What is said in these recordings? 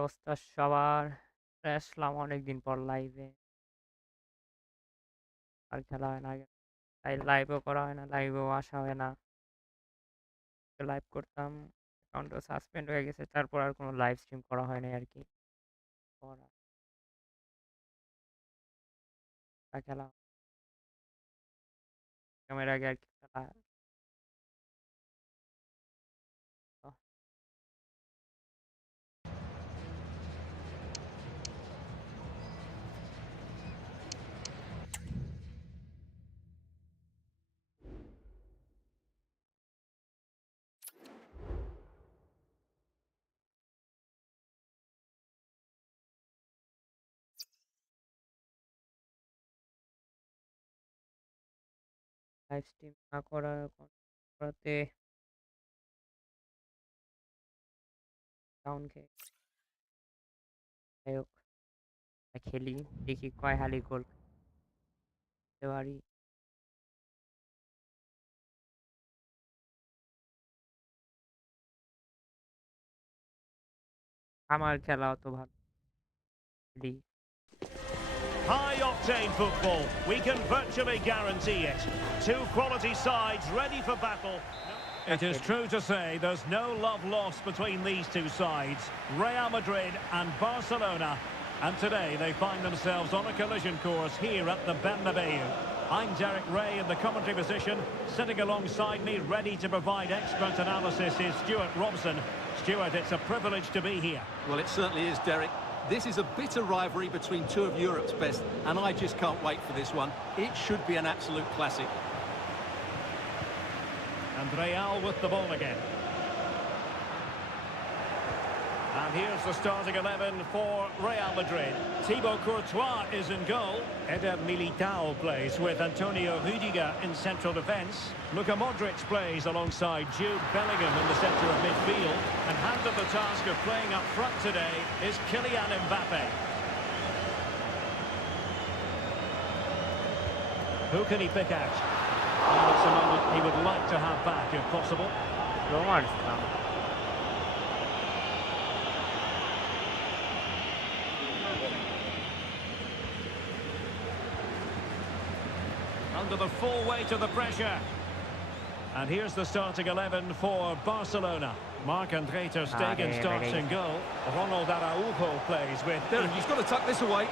অবস্থা সবার? আসলাম অনেকদিন পর লাইভে। আর খেলা হয় না আগে। তাই লাইভও করা হয় না, লাইভেও আসা হয় না। লাইভ করতাম, অ্যাকাউন্টও সাসপেন্ড হয়ে গেছে। তারপর আর কোনো লাইভ স্ট্রিম করা হয় নাই আরকি। করা খেলা ক্যামেরার আগে আরকি খেলা লাইভ স্ট্রিম না করাতে ডাউন খেয়ে যাই হোক, খেলি দেখি কয় হালি গোল করতে পারি। আমার খেলা অত ভালো খেলি। High-octane football, we can virtually guarantee it. Two quality sides ready for battle. It is true to say there's no love lost between these two sides, Real Madrid and Barcelona. And today they find themselves on a collision course here at the Bernabeu. I'm Derek Ray in the commentary position. Sitting alongside me, ready to provide expert analysis, is Stuart Robson. Stuart, it's a privilege to be here. Well, it certainly is, Derek. This is a bitter rivalry between two of Europe's best, and I just can't wait for this one. It should be an absolute classic. And Real with the ball again. And here's the starting 11 for Real Madrid. Thibaut Courtois is in goal. Eder Militao plays with Antonio Rüdiger in central defence. Luka Modric plays alongside Jude Bellingham in the centre of midfield. And handed the task of playing up front today is Kylian Mbappe. Who can he pick out? And it's a moment he would like to have back if possible. Under the full weight of the pressure. And here's the starting 11 for Barcelona. Marc-André ter Stegen starts in goal. Ronald Araujo plays with... Derek, he's got to tuck this away.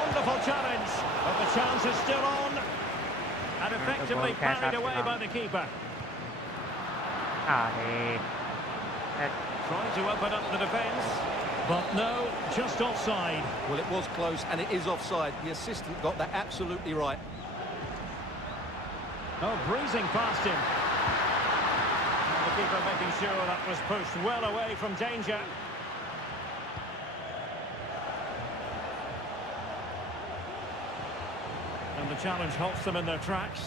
Wonderful challenge, but the chance is still on. And effectively parried away by the keeper. Trying to open up the defence. But no, just offside. Well, it was close, and it is offside. The assistant got that absolutely right. Oh, breezing past him. And the keeper making sure that was pushed well away from danger. And the challenge halts them in their tracks.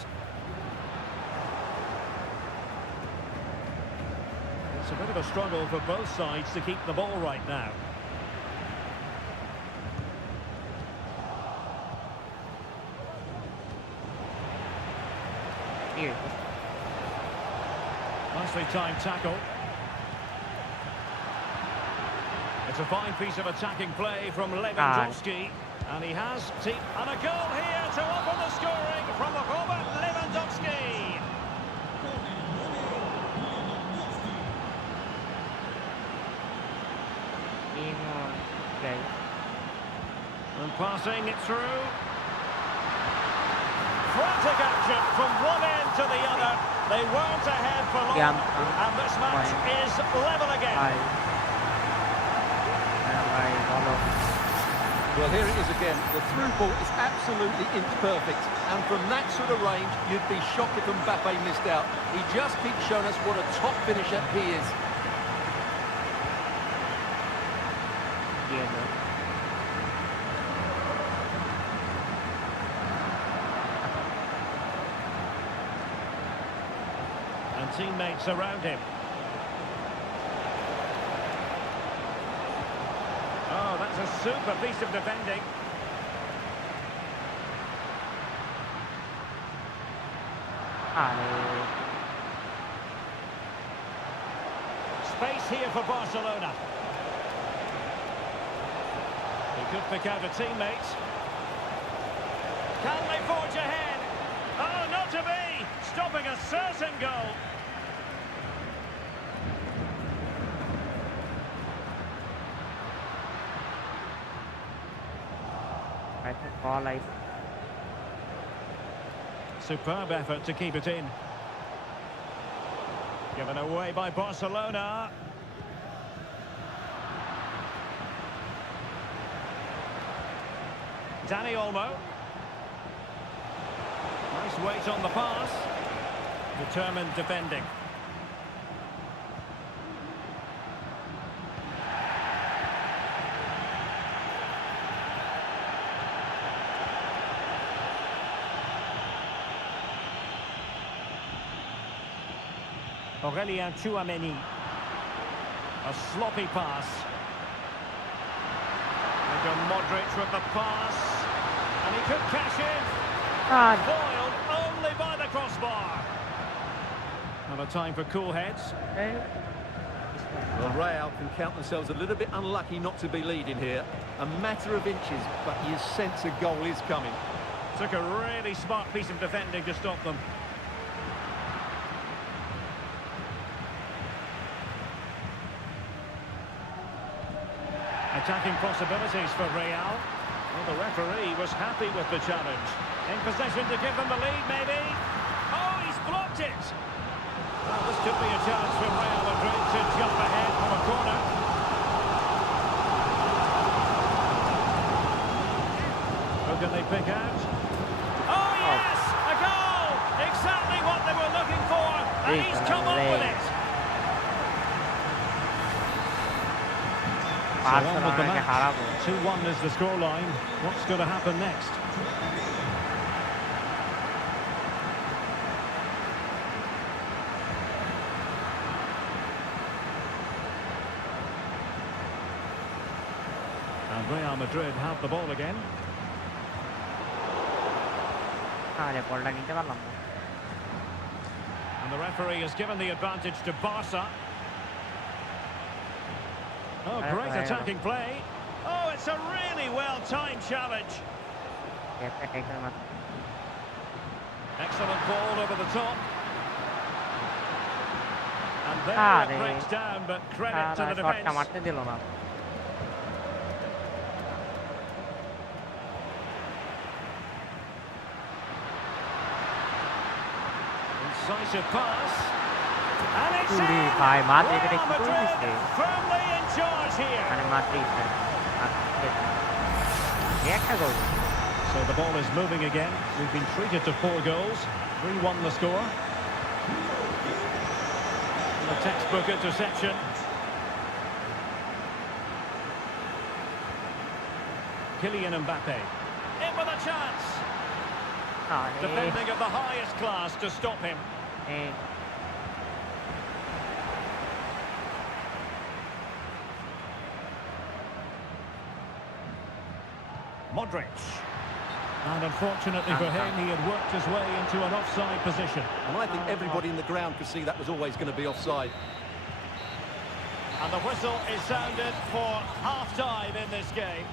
It's a bit of a struggle for both sides to keep the ball right now. Nicely timed tackle. It's a fine piece of attacking play from Lewandowski. And he has... And a goal here to open the scoring from Robert Lewandowski. And passing it through. Frantic action from one end to the other. They weren't ahead for long, and this match is level again. Well, here it is again. The through ball is absolutely inch perfect, and from that sort of range, you'd be shocked if Mbappe missed out. He just keeps showing us what a top finisher he is. And teammates around him. Oh, that's a super piece of defending. Space here for Barcelona. Could pick out a teammate. Can they forge ahead? Oh, not to be! Stopping a certain goal. I think ball I Superb effort to keep it in. Given away by Barcelona. Danny Olmo. Nice weight on the pass. Determined defending. Aurelien Tchouameni. A sloppy pass. Luka Modric with the pass. And he could cash in. Foiled only by the crossbar. Not a time for cool heads. Well, Real can count themselves a little bit unlucky not to be leading here. A matter of inches, but you sense a goal is coming. Took a really smart piece of defending to stop them. Attacking possibilities for Real. Well, the referee was happy with the challenge. In possession to give them the lead, maybe. Oh, he's blocked it. Well, this could be a chance for Real Madrid to jump ahead from a corner. Who can they pick out? Oh, yes! A goal! Exactly what they were looking for. And he's come up with it. So on with the match. 2-1 is the scoreline. What's going to happen next? And Real Madrid have the ball again. And the referee has given the advantage to Barca. Oh, great attacking play. Oh, it's a really well-timed challenge. Excellent ball over the top. And there it breaks down, but credit to the defence. Incisive pass. And it's in! Real Madrid firmly in charge here. So the ball is moving again. We've been treated to 4 goals. 3-1 the score. And a textbook interception. Kylian Mbappe. In with a chance. Defending of the highest class to stop him. Modric. And unfortunately for him, he had worked his way into an offside position. And I think everybody in the ground could see that was always going to be offside. And the whistle is sounded for half-time in this game.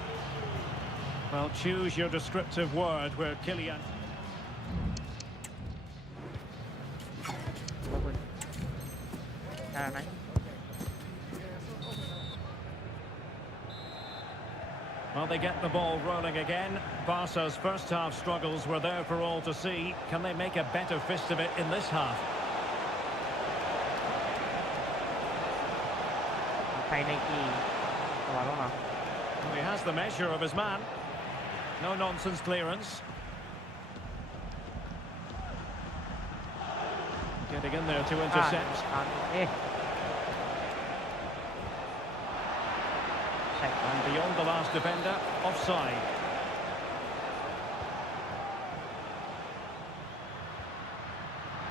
Well, choose your descriptive word where Kylian... Well, they get the ball rolling again. Barca's first half struggles were there for all to see. Can they make a better fist of it in this half? Well, he has the measure of his man. No nonsense clearance. Getting in there to intercept. And beyond the last defender, offside.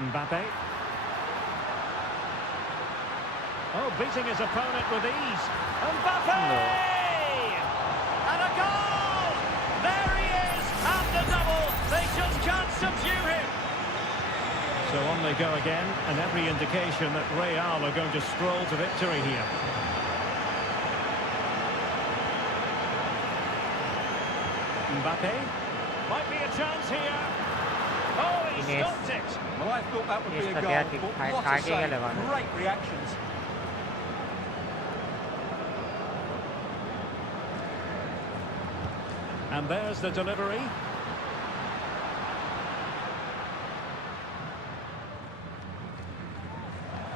Mbappe. Oh, beating his opponent with ease. Mbappe! And a goal! There he is, at the double. They just can't subdue him. So on they go again, and every indication that Real are going to stroll to victory here. Mbappe. Might be a chance here. Oh, he Ines. stopped it. Well, I thought that would be a Ines goal, Katia but high what a target save. gele bana. Great reactions. And there's the delivery.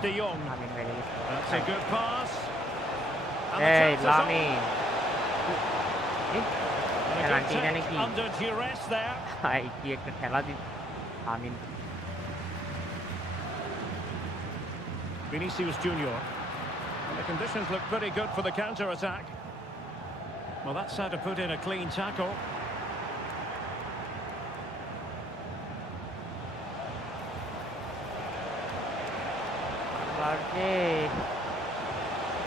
De Jong. Lamin very That's a good pass. And the Hey, chance is on. Lamin. And a good Penalty take নাকি? under duress there. ভাই কি একটা খেলা দিন Lamine Vinicius Junior. And the conditions look pretty good for the counter-attack. Well, that's how to put in a clean tackle. Birthday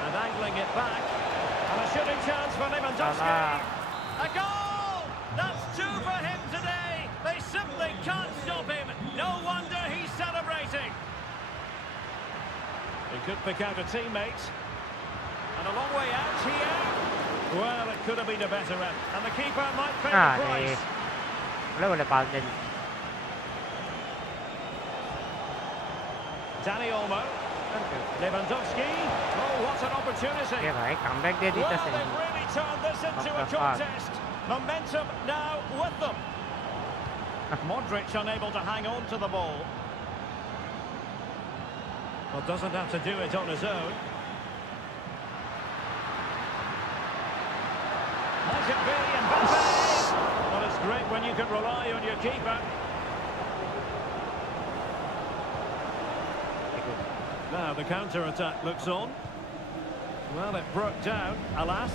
And angling it back. And a shooting chance for Lewandowski. A goal! That's two for him today. They simply can't stop him. No wonder he's celebrating. He could pick out a teammate. And a long way out here. Well, it could have been a better end. And the keeper might pay the আরে price. বলে বলে pass দেন Danny Olmo. Lewandowski. Oh, what an opportunity. এ ভাই comeback দিয়ে Well, দিতেছে they've really turned this into a What the fuck? contest. Momentum now with them. Modric unable to hang on to the ball. Well, doesn't have to do it on his own. Might it be Mbappe? Well, it's great when you can rely on your keeper. Now the counter-attack looks on. Well, it broke down, alas.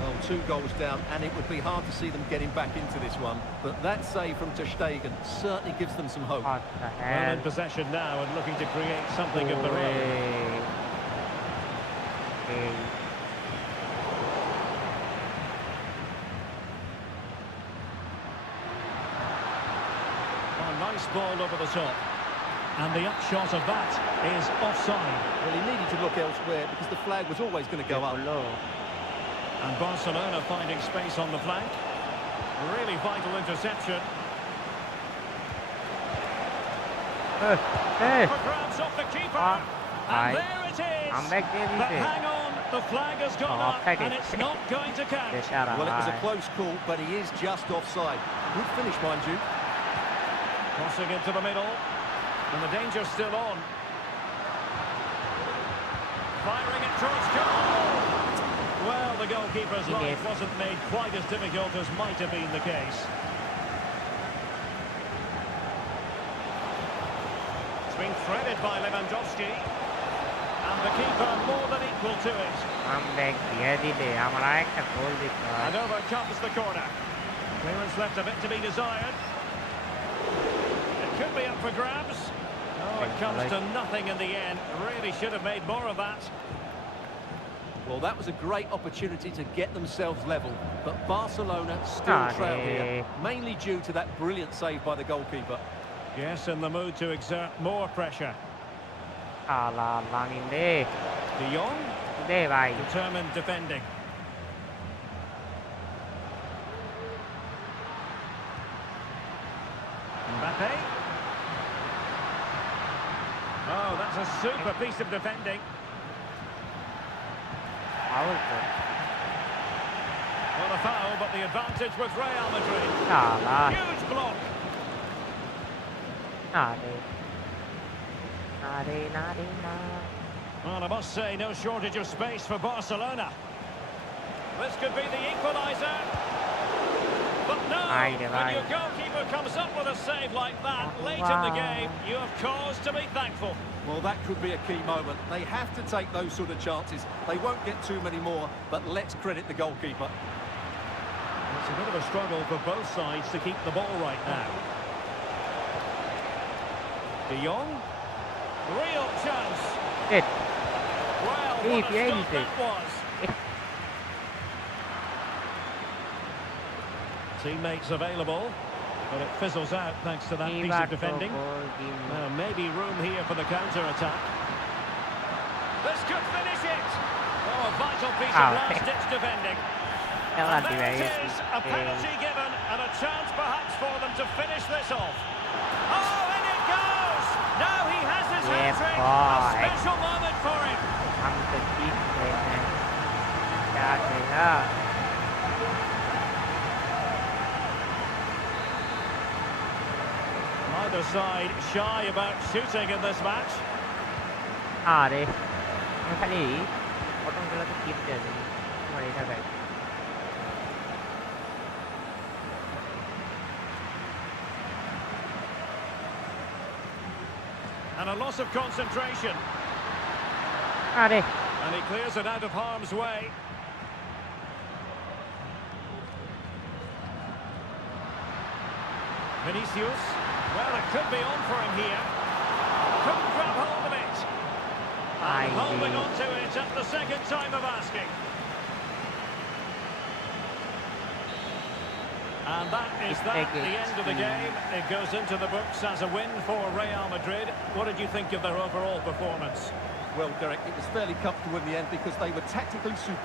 Well, 2 goals down, and it would be hard to see them getting back into this one. But that save from ter Stegen certainly gives them some hope. What the Well, hell in possession now and looking to create something of their own. এই Oh, nice ball over the top. And the upshot of that is offside. Well, he needed to look elsewhere because the flag was always going to go up. হলো And Barcelona finding space on the flank. Really vital interception. For grabs off the keeper. And there it is. Comeback দিয়ে But দিছে hang on, the flag has gone up offside and it. it's not going to count. বেচারা Well, it was a ভাই close call, but he is just offside. Good finish, mind you. Crossing into the middle. And the danger's still on. Firing it towards goal. Well, the goalkeeper's He life did. wasn't made quite as difficult as might have been the case. It's been threaded by Lewandowski. And the keeper more than equal to it. Comeback দিয়ে দিলে আমার আরেকটা গোল দিতে হয় And over comes the corner. Clearance left a bit to be desired. It could be up for grabs. Oh, it comes to nothing in the end. Really should have made more of that. Well, that was a great opportunity to get themselves level, but Barcelona still trail here, mainly due to that brilliant save by the goalkeeper. Yes, in the mood to exert more pressure. শালা Lamine রে De Jong, দে ভাই determined defending. Mbappe. Oh, that's a super piece of defending. Foul তো Well, a foul, but the advantage was Real Madrid. শালা Huge block. না রে না রে না রে না Well, I must say, no shortage of space for Barcelona. This could be the equaliser. But no, Aye, when aye. your goalkeeper comes up with a save like that late in the game, you have cause to be thankful. Well, that could be a key moment. They have to take those sort of chances. They won't get too many more, but let's credit the goalkeeper. It's a bit of a struggle for both sides to keep the ball right now. De Jong, real chance. It. Well, Hey, what a yeah, stop he did. that was. Teammates available, but it fizzles out thanks to that piece of defending. Well, maybe room here for the counter-attack. This could finish it. Oh, a vital piece of last-ditch defending. Ela And there dive it is, a penalty given and a chance perhaps for them to finish this off. Oh, in it goes! Now he has his hat-trick. A special moment for him. हम तो जीत गए हैं क्या करेगा Neither side shy about shooting in this match. अरे मैं खाली button खेला तो जीत गया हमारे इधर गए And a loss of concentration. अरे And he clears it out of harm's way. Vinicius. Well, it could be on for him here. Couldn't grab hold of it. And holding on to it at the second time of asking. And that is the end of the game. It goes into the books as a win for Real Madrid. What did you think of their overall performance? Well, Derek, it was fairly comfortable in the end because they were tactically super.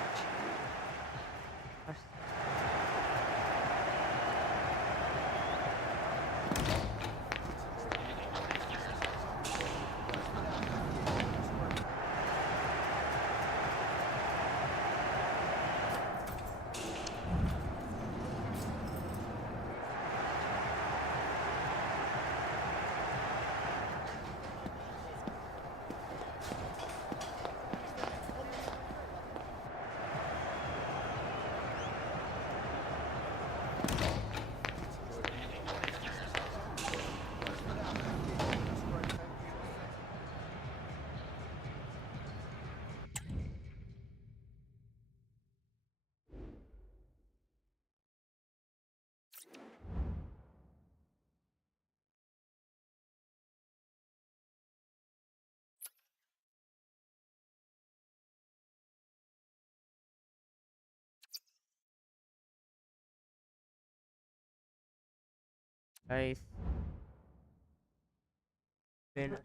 guys win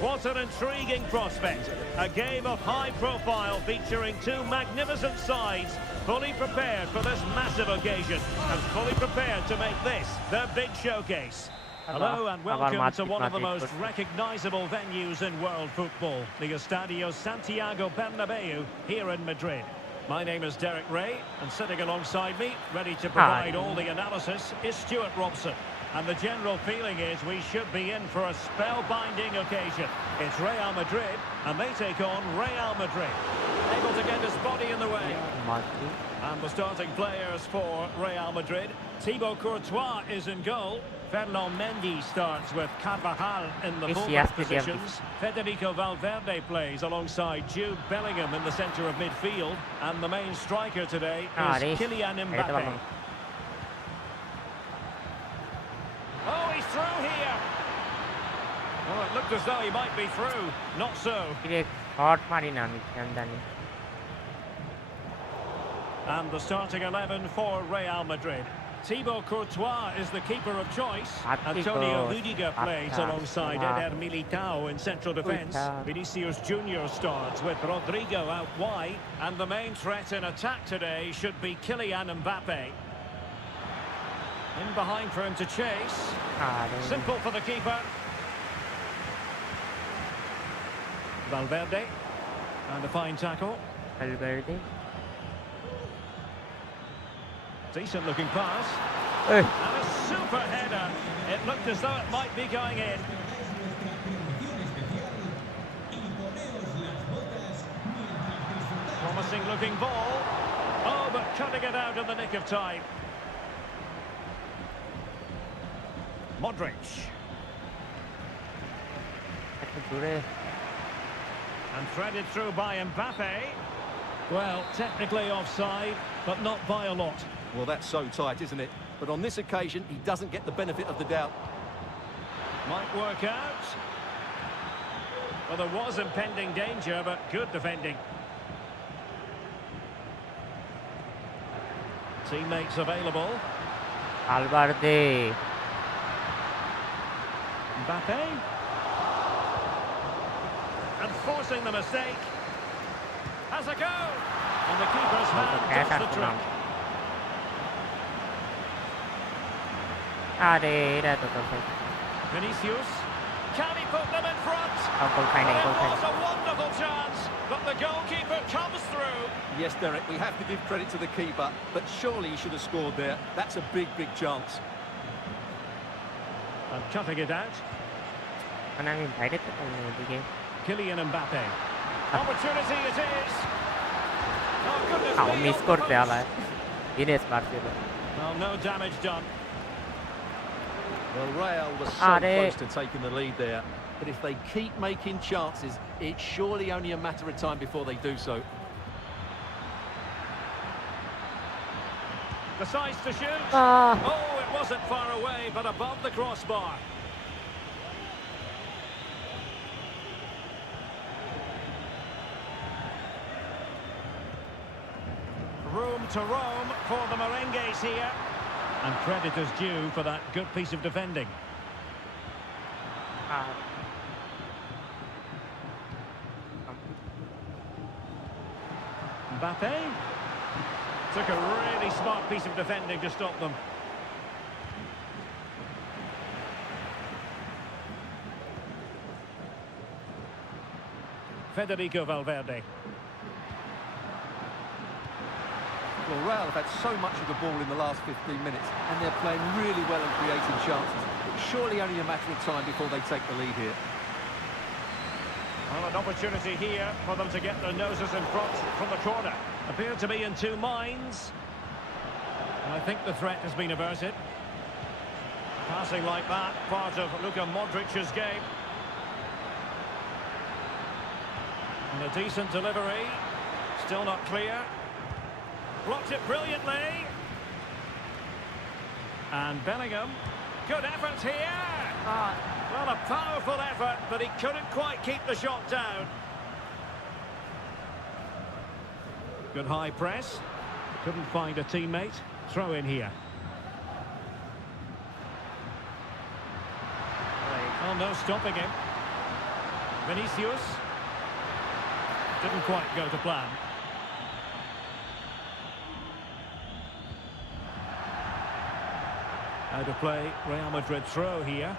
What an intriguing prospect. A game of high profile featuring two magnificent sides, fully prepared for this massive occasion and fully prepared to make this their big showcase. Hello and welcome to one of the most recognisable venues in world football, the Estadio Santiago Bernabeu here in Madrid. My name is Derek Ray, and sitting alongside me, ready to provide all the analysis, is Stuart Robson. And the general feeling is we should be in for a spellbinding occasion. It's Real Madrid, and they take on Real Madrid. Able to get his body in the way. And the starting players for Real Madrid. Thibaut Courtois is in goal. Ferland Mendy starts with Carvajal in the fullback positions. Federico Valverde plays alongside Jude Bellingham in the centre of midfield. And the main striker today is Kylian Mbappe. Oh, he's through here. Well, it looked as though he might be through. Not so. And the starting 11 for Real Madrid. Thibaut Courtois is the keeper of choice. Antonio Rudiger plays alongside Eder Militao in central defence. Vinicius Junior starts with Rodrigo out wide. And the main threat in attack today should be Kylian Mbappe. In behind for him to chase. Simple for the keeper. Valverde. And a fine tackle. Valverde. Decent looking pass. And a super header. It looked as though it might be going in. Promising looking ball. Oh, but cutting it out in the nick of time. Modric. And threaded through by Mbappe. Well, technically offside, but not by a lot. Well, that's so tight, isn't it? But on this occasion, he doesn't get the benefit of the doubt. Might work out. Well, there was impending danger, but good defending. Teammates available. Valverde. Mbappe. And forcing the mistake. Has a go. And the keeper's hand does the trick. Ada tu tu. Vinicius. Can he put them in front? Goal It final. was a wonderful chance, but the goalkeeper comes through. Yes, Derek, we have to give credit to the keeper, but surely he should have scored there. That's a big, big chance. And cutting it out. Mana ni direct tu ni. Kylian Mbappe. Opportunity it is. Oh, goodness Kau me, miss on the korte post. ala. Ines Barcelona. Well, no damage done. Well, Real was so Are. close to taking the lead there, but if they keep making chances, it's surely only a matter of time before they do so. Decides to shoot. Ah. Oh, it wasn't far away, but above the crossbar. Room to roam for the Merengues here. And credit is due for that good piece of defending. Ah. Mbappe. Took a really smart piece of defending to stop them. Federico Valverde. Well, Real have had so much of the ball in the last 15 minutes, and they're playing really well and creating chances. It's surely only a matter of time before they take the lead here. Well, an opportunity here for them to get their noses in front from the corner. Appear to be in two minds. And I think the threat has been averted. Passing like that, part of Luka Modric's game. And a decent delivery. Still not clear. Blocked it brilliantly. And Bellingham. Good effort here. Well, a powerful effort, but he couldn't quite keep the shot down. Good high press. Couldn't find a teammate. Throw in here. Oh, no stopping him. Vinicius. Didn't quite go to plan. Out of play, Real Madrid throw here.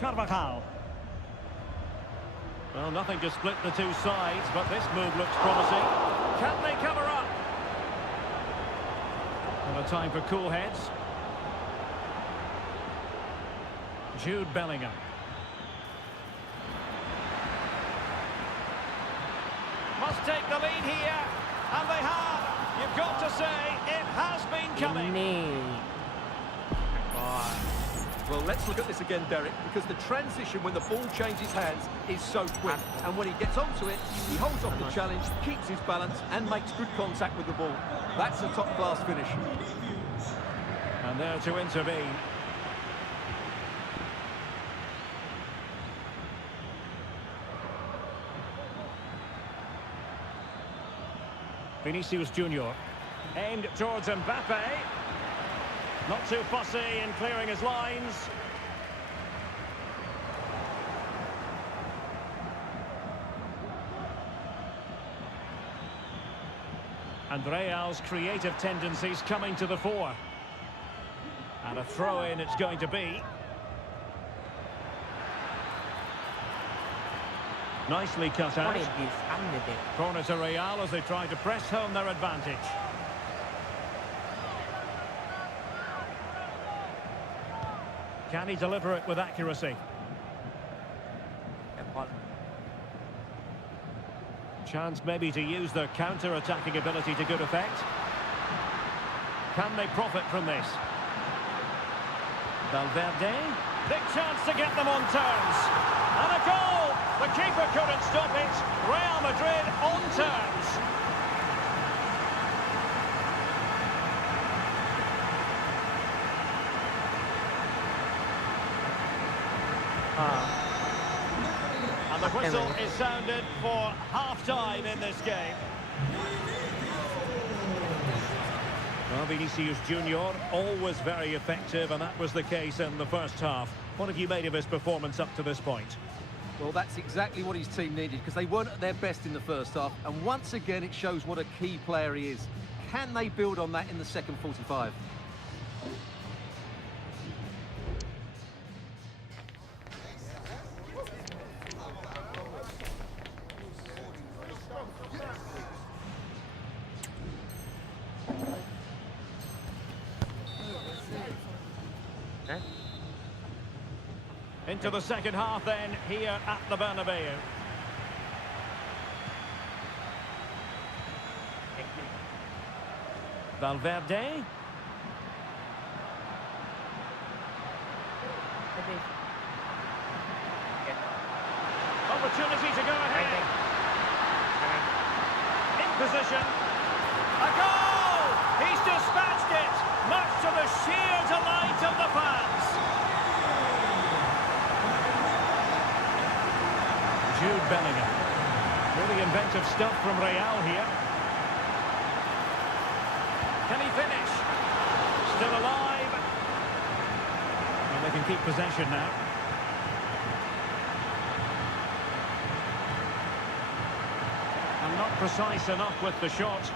Carvajal. Well, nothing to split the two sides, but this move looks promising. Can they cover up? And a time for cool heads. Jude Bellingham. Must take the lead here, and they have. You've got to say, it has been coming. Well, let's look at this again, Derek, because the transition when the ball changes hands is so quick. And when he gets onto it, he holds off the challenge, keeps his balance, and makes good contact with the ball. That's a top-class finish. And there to intervene. Vinicius Junior. Aimed towards Mbappe. Not too fussy in clearing his lines. And Real's creative tendencies coming to the fore. And a throw-in it's going to be. Nicely cut out. Corner to Real as they try to press home their advantage. Can he deliver it with accuracy? Chance maybe to use their counter-attacking ability to good effect. Can they profit from this? Valverde. Big chance to get them on terms. And a goal! The keeper couldn't stop it. Real Madrid on terms. And the whistle is sounded for half-time in this game. Well, Vinicius Junior, always very effective, and that was the case in the first half. What have you made of his performance up to this point? Well, that's exactly what his team needed, because they weren't at their best in the first half, and once again it shows what a key player he is. Can they build on that in the second 45? Eh? Into the second half then, here at the Bernabeu. Valverde. Opportunity to go ahead. In position. A goal! He's dispatched it, much to the sheer delight of the fans. Jude Bellingham. Really inventive stuff from Real here. Can he finish? Still alive. And they can keep possession now. And not precise enough with the shot.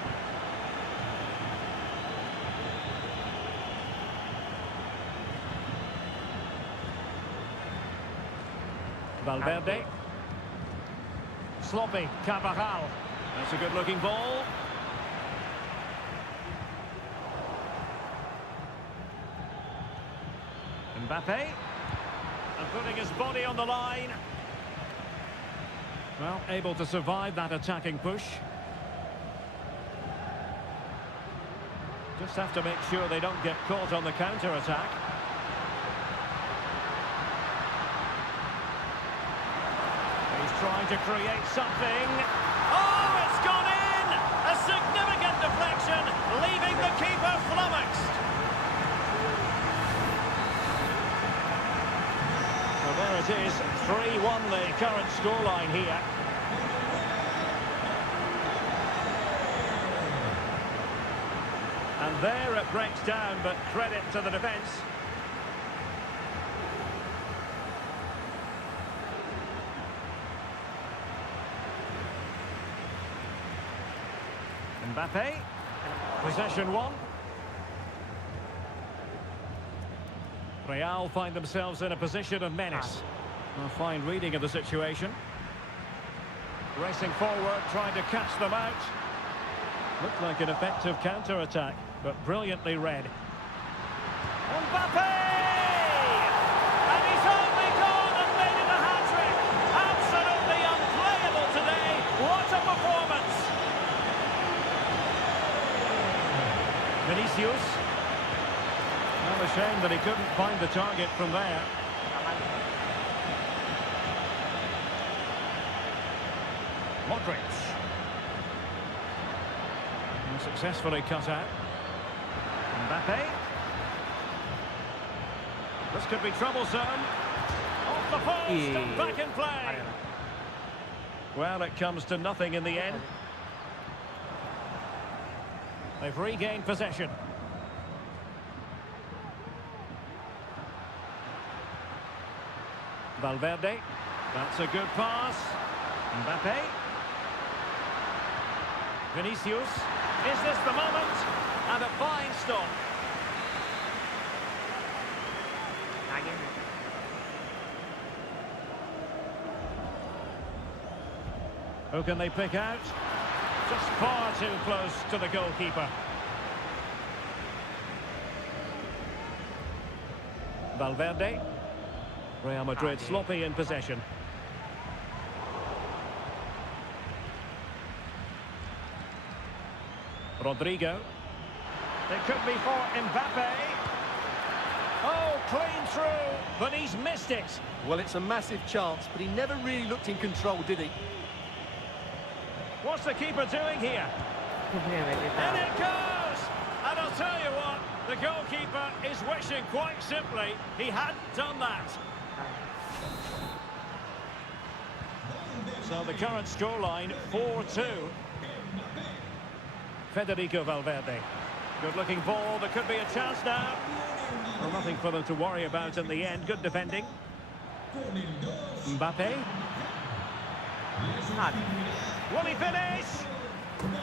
Valverde. Sloppy, Carvajal. That's a good-looking ball. Mbappe. And putting his body on the line. Well, able to survive that attacking push. Just have to make sure they don't get caught on the counter-attack. He's trying to create something. Oh, it's gone in! A significant deflection, leaving the keeper flummoxed. Well, there it is, 3-1 the current scoreline here. And there it breaks down, but credit to the defence. Mbappe, possession one. Real find themselves in a position of menace. A fine reading of the situation. Racing forward, trying to catch them out. Looked like an effective counter-attack, but brilliantly read. Mbappe! And he's only gone and made it a hat-trick. Absolutely unplayable today. What a performance! Vinicius. Well, a shame that he couldn't find the target from there. Modric. And successfully cut out. Mbappe. This could be troublesome. Off the post and back in play. Well, it comes to nothing in the end. They've regained possession. Valverde. That's a good pass. Mbappe. Vinicius. Is this the moment? And a fine stop. Who can they pick out? Just far too close to the goalkeeper. Valverde. Real Madrid sloppy in possession. Rodrigo. It could be for Mbappe. Oh, clean through, but he's missed it. Well, it's a massive chance, but he never really looked in control, did he? What's the keeper doing here? And it goes! And I'll tell you what, the goalkeeper is wishing quite simply he hadn't done that. So the current scoreline, 4-2. Federico Valverde. Good looking ball, there could be a chance now. Well, nothing for them to worry about in the end. Good defending. Mbappe. Will he finish?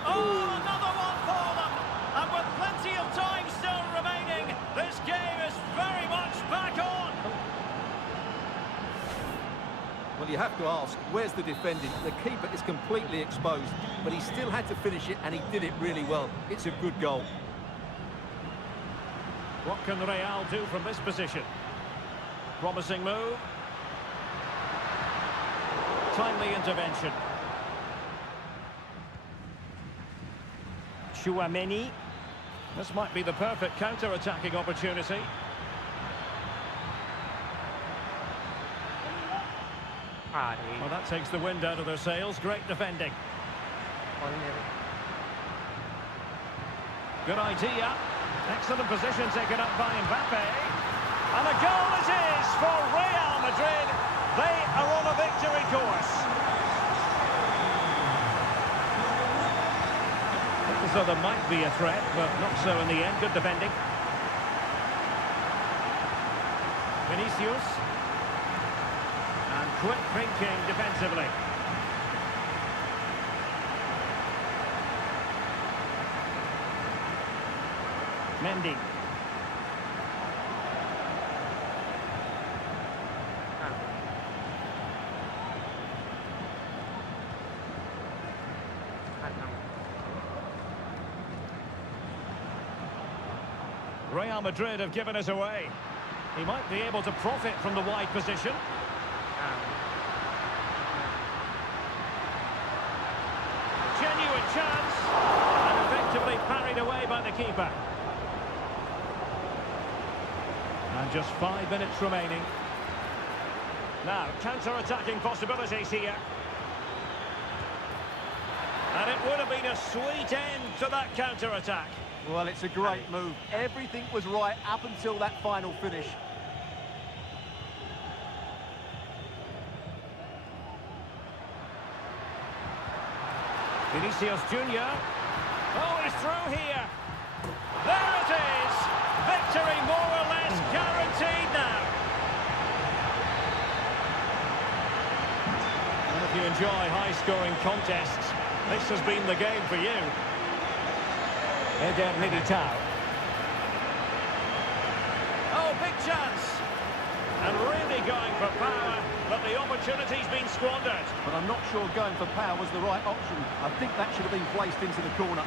Oh, another one for them! And with plenty of time still remaining, this game is very much back on! Well, you have to ask, where's the defending? The keeper is completely exposed, but he still had to finish it, and he did it really well. It's a good goal. What can Real do from this position? Promising move. Timely intervention. Chouameni. This might be the perfect counter-attacking opportunity. Well, that takes the wind out of their sails. Great defending. Good idea. Excellent position taken up by Mbappe. And a goal it is for Real Madrid. They are on a victory course. Looked as though there might be a threat, but not so in the end. Good defending. Vinicius. And quick thinking defensively. Mendy. Real Madrid have given us away. He might be able to profit from the wide position. Genuine chance. And effectively parried away by the keeper. And just 5 minutes remaining. Now, counter-attacking possibilities here. And it would have been a sweet end to that counter-attack. Well, it's a great move. Everything was right up until that final finish. Vinicius Junior. Oh, he's through here. There it is. Victory more or less guaranteed now. And if you enjoy high-scoring contests, this has been the game for you. Eder Militao. Oh, big chance. And really going for power, but the opportunity's been squandered. But I'm not sure going for power was the right option. I think that should have been placed into the corner.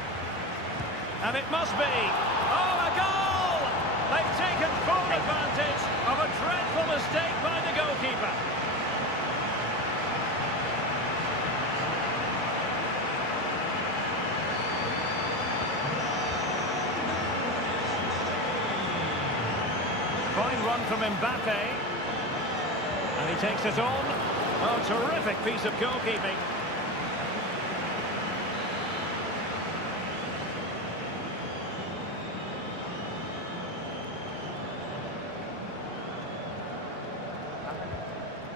And it must be. Oh, a goal! They've taken full advantage of a dreadful mistake by the goalkeeper. Fine run from Mbappe. And he takes it on. Oh, terrific piece of goalkeeping.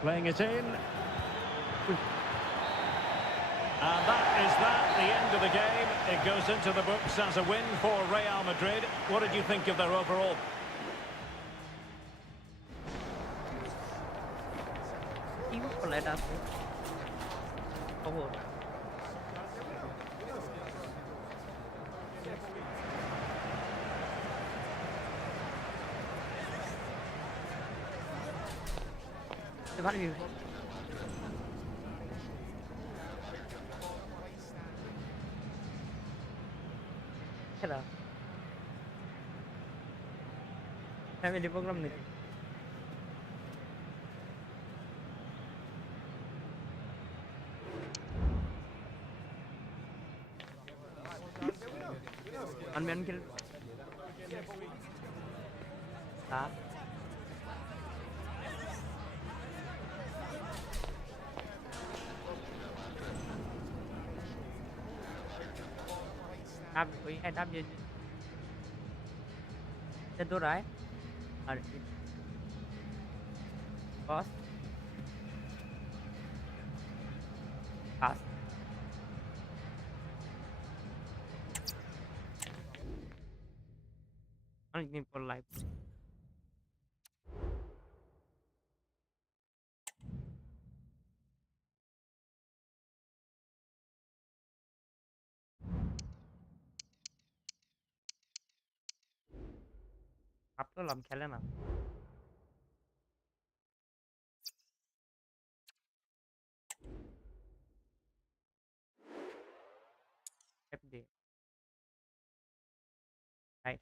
Playing it in. And that is that, the end of the game. It goes into the books as a win for Real Madrid. What did you think of their overall? Let us forward. What are you? Hello. Family program. Unman kill. Stop. Đáp với ai đáp gì? Tên tôi đấy. Boss. Pass. অনেকদিন পর live ভাবলাম খেলে না F দিয়ে right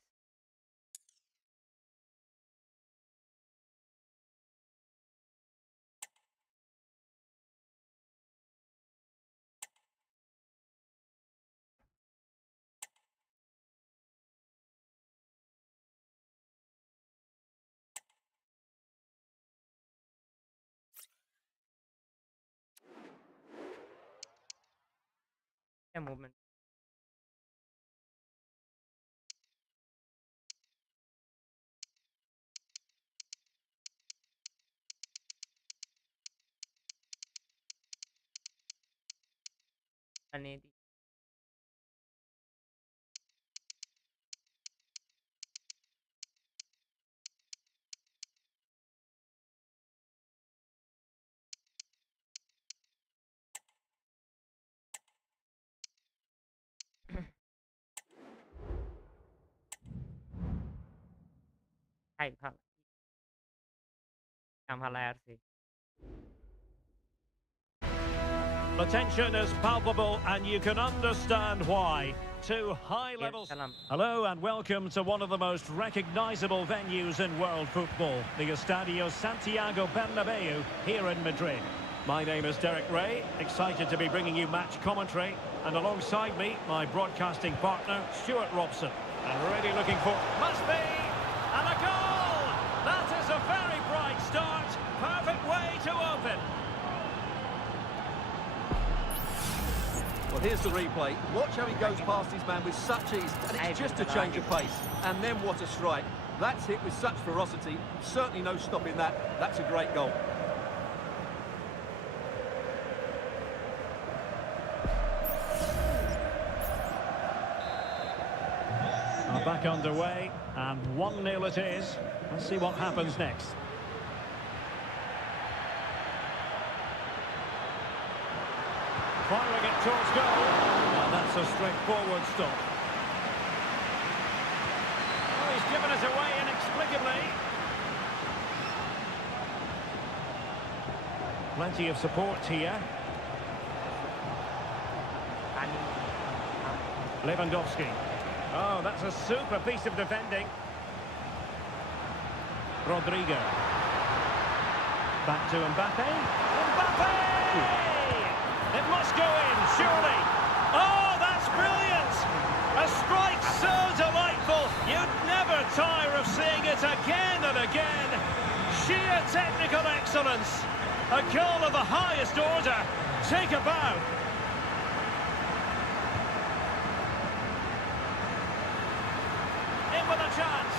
movement বানিয়ে দিই ভাই ভালো ভালো আসছি The tension is palpable and you can understand why. Two high levels. সালাম Hello and welcome to one of the most recognisable venues in world football, the Estadio Santiago Bernabeu here in Madrid. My name is Derek Ray, excited to be bringing you match commentary, and alongside me, my broadcasting partner, Stuart Robson. And really looking for... Must be! And a goal! That is a very bright start. Perfect way to open. Well, here's the replay. Watch how he goes past his man with such ease, and it's just a change of pace. And then what a strike. That's hit with such ferocity. Certainly no stopping that. That's a great goal. Back underway, and 1-0 it is. Let's see what happens next. Firing it towards goal. And that's a straightforward stop. Oh, he's given it away inexplicably. Plenty of support here. Lewandowski. Oh, that's a super piece of defending. Rodrigo. Back to Mbappe. Mbappe! It must go in, surely. Oh, that's brilliant! A strike so delightful, you'd never tire of seeing it again and again. Sheer technical excellence. A goal of the highest order. Take a bow. In with a chance.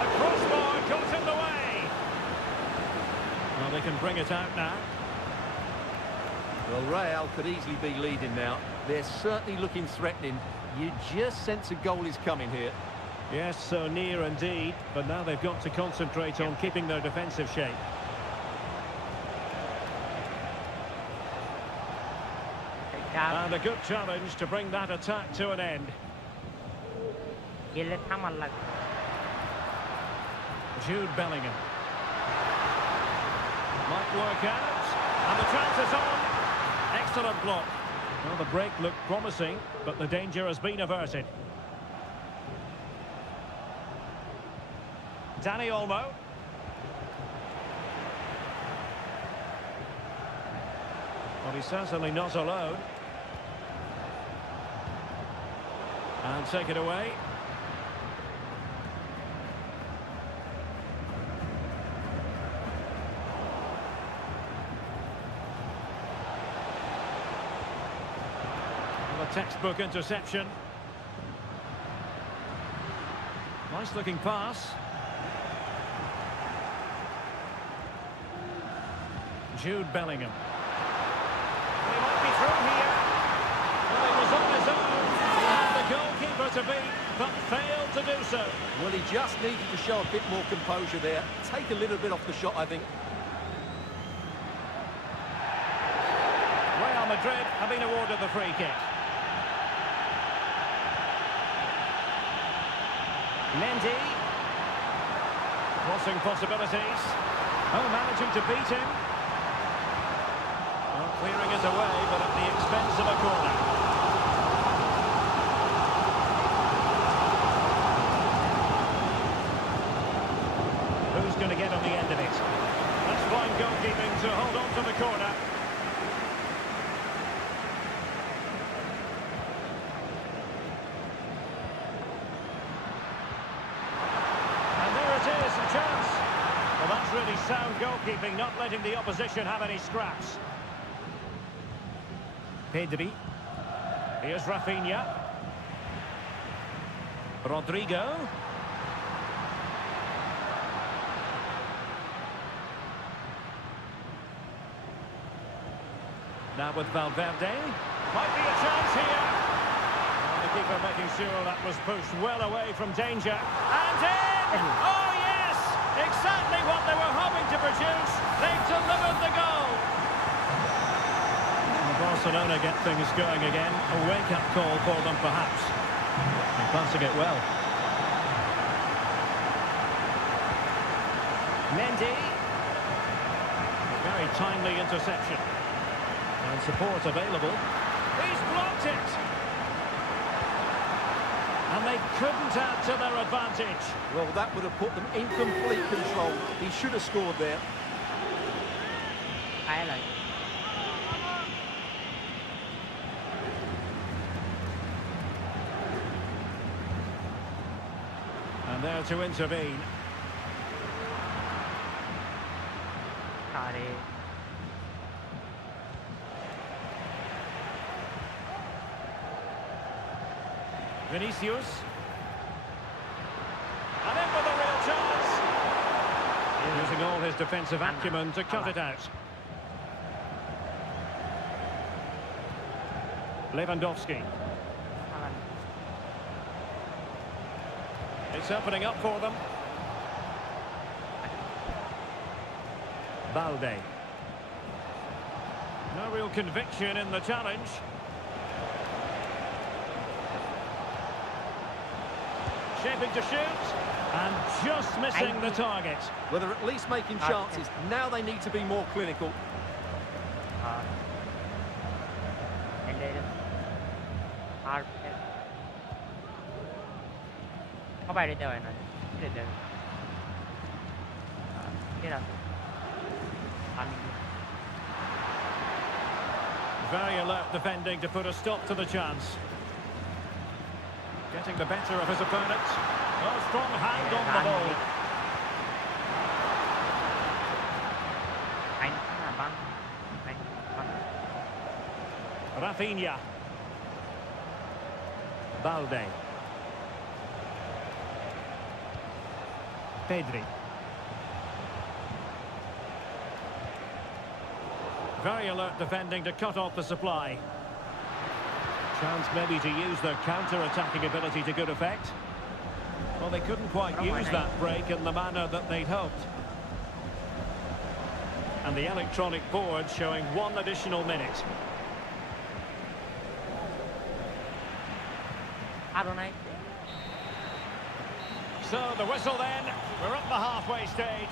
The crossbar got in the way. Well, they can bring it out now. Well, Real could easily be leading now. They're certainly looking threatening. You just sense a goal is coming here. Yes, so near indeed, but now they've got to concentrate on keeping their defensive shape. And a good challenge to bring that attack to an end. গেলে থামার লাগবে Jude Bellingham. Might work out. And the chance is on. Excellent block. Well, the break looked promising, but the danger has been averted. Dani Olmo. Well, he's certainly not alone. And take it away. Textbook interception. Nice looking pass. Jude Bellingham. He might be through here. Well, he was on his own. He had the goalkeeper to beat. but failed to do so. Well, he just needed to show a bit more composure there. Take a little bit off the shot, I think. Real Madrid have been awarded the free kick. Mendy. Crossing possibilities. Oh, managing to beat him. Well, clearing it away, but at the expense of a corner. Who's going to get on the end of it? That's fine goalkeeping to hold on to the corner. A chance. Well, that's really sound goalkeeping, not letting the opposition have any scraps. Pedri. Here's Rafinha. Rodrigo. Now with Valverde. Might be a chance here. Well, the keeper making sure that was pushed well away from danger. And in! Oh, yes! Exactly what they were hoping to produce. They've delivered the goal. And Barcelona get things going again. A wake-up call for them, perhaps. And passing it well. Mendy. A very timely interception. And support available. He's blocked it. And they couldn't add to their advantage. Well, that would have put them in complete control. He should have scored there. I like. And there to intervene. Khali. Vinicius. And in with a real chance. Using all his defensive acumen to cut it out. Lewandowski. It's opening up for them. Balde. No real conviction in the challenge. Shaping to shoot, and just missing the target. Well, they're at least making chances. Now they need to be more clinical. And then hard. Có bài đi đời này, đi đời. Thế nào? Very alert defending to put a stop to the chance. Getting the better of his opponent. Oh, strong hand on the ball. Anh là băng. Anh băng. Rafinha. Balde. Pedri. Very alert defending to cut off the supply. Chance maybe to use their counter-attacking ability to good effect. Well, they couldn't quite use that break in the manner that they'd hoped. And the electronic board showing 1 additional minute. I don't know. So the whistle then. We're up the halfway stage.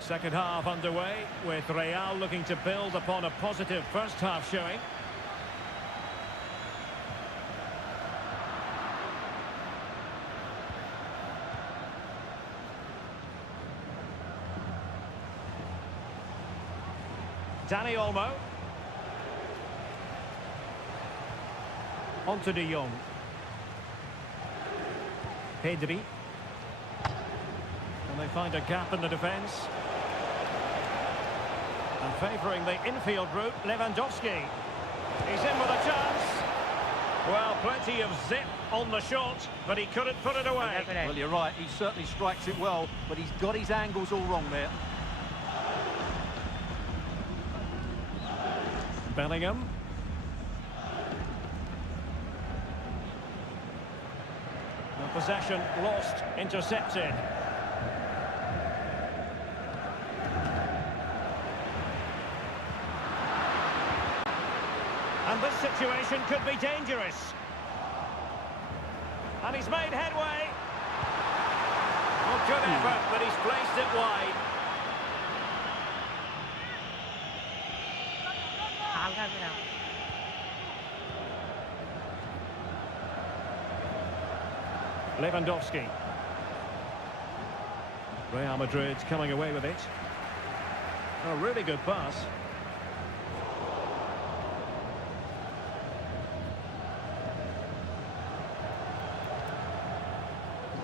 Second half underway, with Real looking to build upon a positive first half showing. Dani Olmo. On to De Jong. Pedri. And they find a gap in the defence. And favouring the infield route, Lewandowski. He's in with a chance. Well, plenty of zip on the shot, but he couldn't put it away. Well, you're right, he certainly strikes it well, but he's got his angles all wrong there. Bellingham. The possession lost, intercepted. And this situation could be dangerous. And he's made headway. Well, good effort, but he's placed it wide. Lewandowski. Real Madrid coming away with it. A really good pass.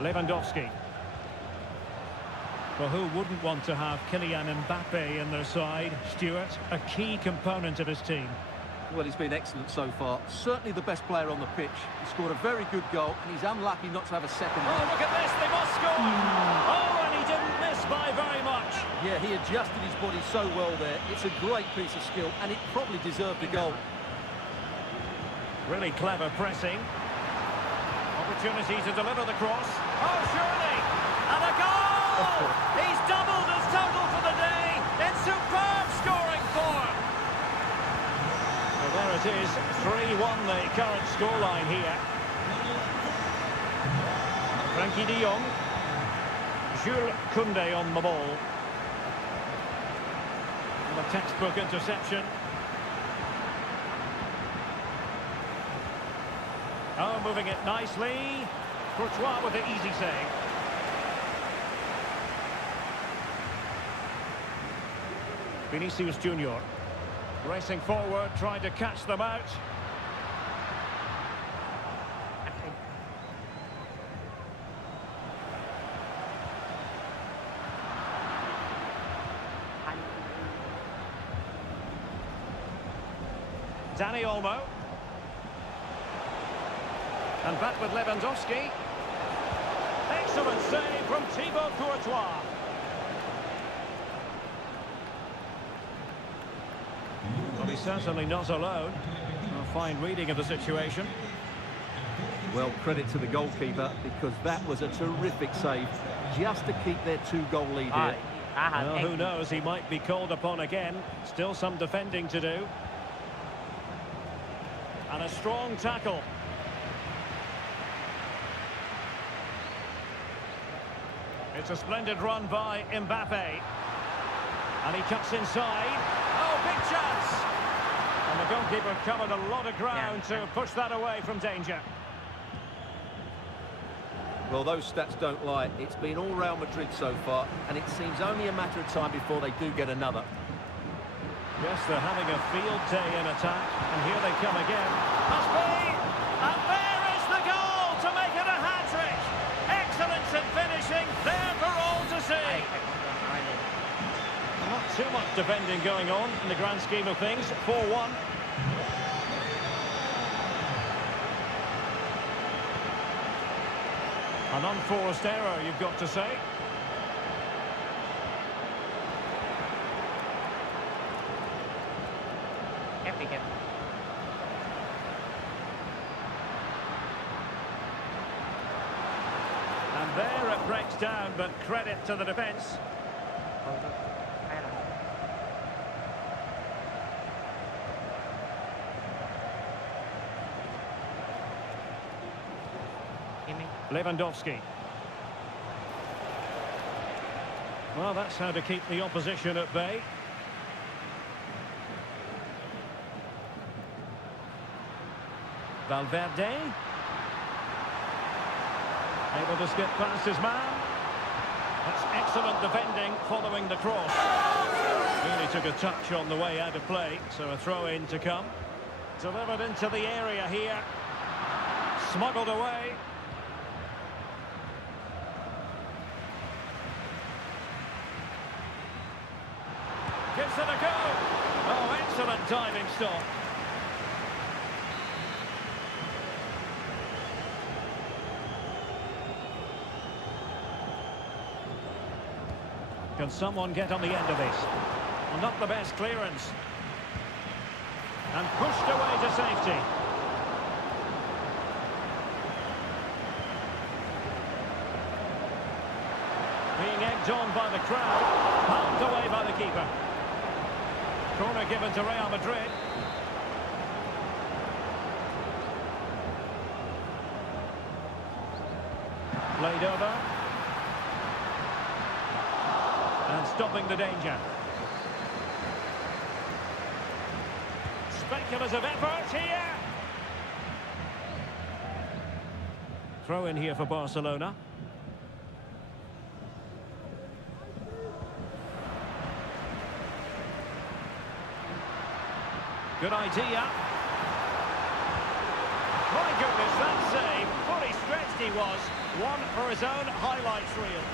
Lewandowski. Well, who wouldn't want to have Kylian Mbappe in their side? Stuart, a key component of his team. Well, he's been excellent so far. Certainly the best player on the pitch. He scored a very good goal, and he's unlucky not to have a second. Oh, look at this, they must score! Oh, and he didn't miss by very much. Yeah, he adjusted his body so well there. It's a great piece of skill, and it probably deserved a goal. Really clever pressing. Opportunity to deliver the cross. Oh, surely! And a goal! He's doubled his total for the day in superb scoring form. Well, there it is, 3-1 the current scoreline here. Frankie de Jong. Jules Koundé on the ball. And a textbook interception. Oh, moving it nicely. Courtois with the easy save. Vinicius Junior racing forward, trying to catch them out. Dani Olmo. And back with Lewandowski. Excellent save from Thibaut Courtois. Well, he's certainly not alone. A fine reading of the situation. Well, credit to the goalkeeper, because that was a terrific save, just to keep their 2-goal lead here. Well, who knows, he might be called upon again. Still some defending to do. And a strong tackle. It's a splendid run by Mbappe. And he cuts inside. Oh, big chance! And the goalkeeper covered a lot of ground to push that away from danger. Well, those stats don't lie. It's been all Real Madrid so far, and it seems only a matter of time before they do get another. Yes, they're having a field day in attack, and here they come again. Must be! And there is the goal to make it a hat-trick! Excellence in finishing, there for all to see! Not too much defending going on in the grand scheme of things. 4-1. An unforced error, you've got to say. And there it breaks down, but credit to the defence. Lewandowski. Well, that's how to keep the opposition at bay. Valverde. Able to skip past his man. That's excellent defending following the cross. Really took a touch on the way out of play, so a throw-in to come. Delivered into the area here. Smuggled away. Gives it a go. Oh, excellent diving stop. Can someone get on the end of this? Well, not the best clearance. And pushed away to safety. Being egged on by the crowd. Palmed away by the keeper. Corner given to Real Madrid. Played over. And stopping the danger. Speculative effort here. Throw in here for Barcelona. Good idea. My goodness, that save. Fully stretched he was. One for his own highlights reel.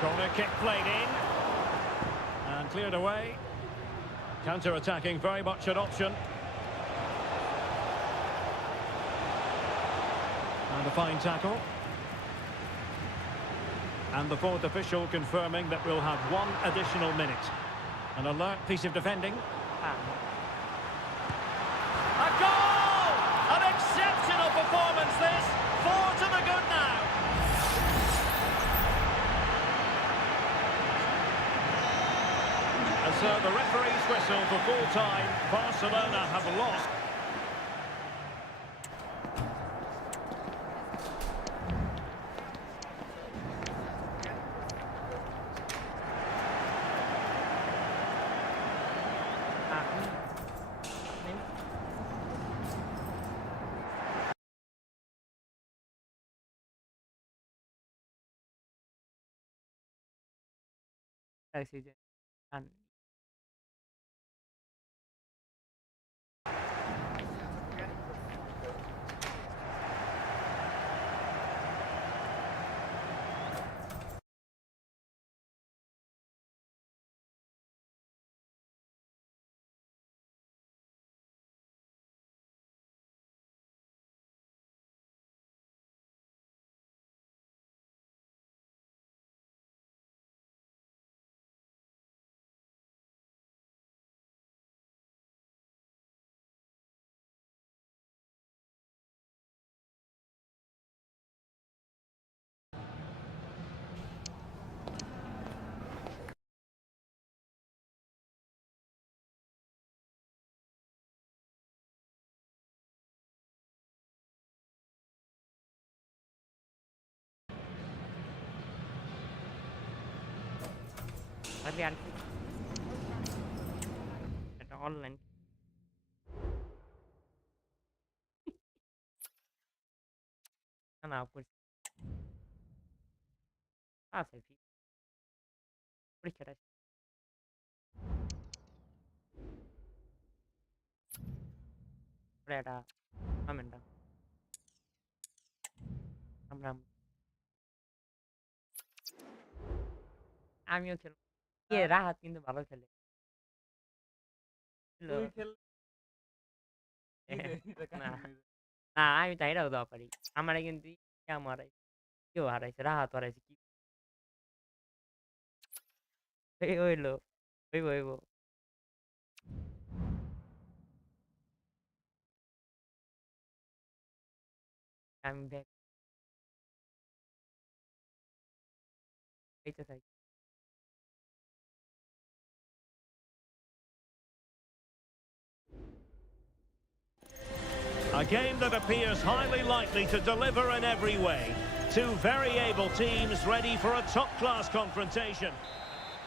Corner kick played in. And cleared away. Counter-attacking, very much an option. And a fine tackle. And the fourth official confirming that we'll have one additional minute. An alert piece of defending. A goal! An exceptional performance this. 4 to the good now. And so the referee's whistle for full time. Barcelona have lost. And kalian ada online kenapa saya bercerita ada amenda আমিও খেলবো রাহাত কিন্তু ভালো খেলে না না আমি তাইরাও দেওয়া পারি আমার কিন্তু আমার কেউ হারাইছে রাহাত হারাইছে কি হইলো হইব হইব আমি ব্যাক এইটা চাই A game that appears highly likely to deliver in every way. Two very able teams ready for a top-class confrontation.